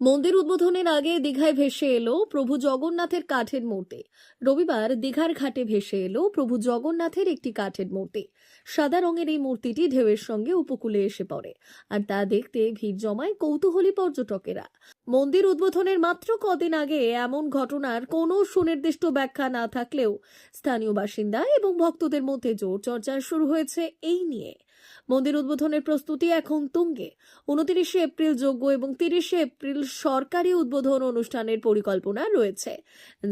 মন্দির উদ্বোধনের আগে দীঘায় ভেসে এলো প্রভু জগন্নাথের কাঠের মূর্তি। রবিবার দীঘার ঘাটে ভেসে এলো প্রভু জগন্নাথের একটি কাঠের মূর্তি। সাদা রঙের এই মূর্তিটি ঢেউয়ের সঙ্গে উপকূলে এসে পড়ে, আর তা দেখতে ভিড় জমায় কৌতূহলী পর্যটকেরা। মন্দির উদ্বোধনের মাত্র কদিন আগে এমন ঘটনার কোনো সুনির্দিষ্ট ব্যাখ্যা না থাকলেও স্থানীয় বাসিন্দা এবং ভক্তদের মধ্যে জোর চর্চা শুরু হয়েছে এই নিয়ে। মন্দির উদ্বোধনের প্রস্তুতি এখন তুঙ্গে। উনতিরিশে এপ্রিল যোগ্য এবং তিরিশে এপ্রিল সরকারি উদ্বোধন অনুষ্ঠানের পরিকল্পনা রয়েছে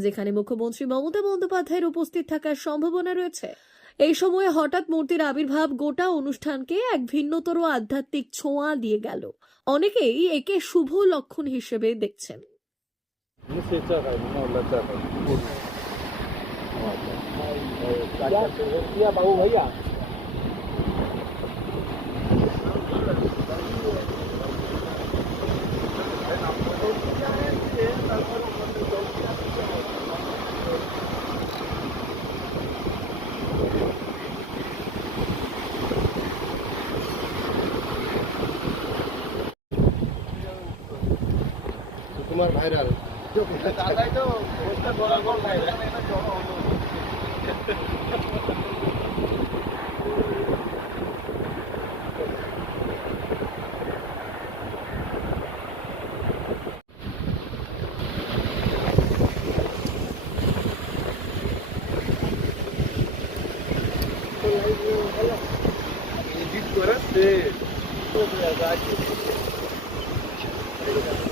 যেখানে মুখ্যমন্ত্রী মমতা বন্দ্যোপাধ্যায়ের উপস্থিত থাকার সম্ভাবনা রয়েছে। এই সময়ে হঠাৎ মূর্তির আবির্ভাব গোটা অনুষ্ঠানকে এক ভিন্নতর আধ্যাত্মিক ছোঁয়া দিয়ে গেল। অনেকেই একে শুভ লক্ষণ হিসেবে দেখছেন। বাবু ভাইয়া। তোমার viral Edit coração. Obrigado.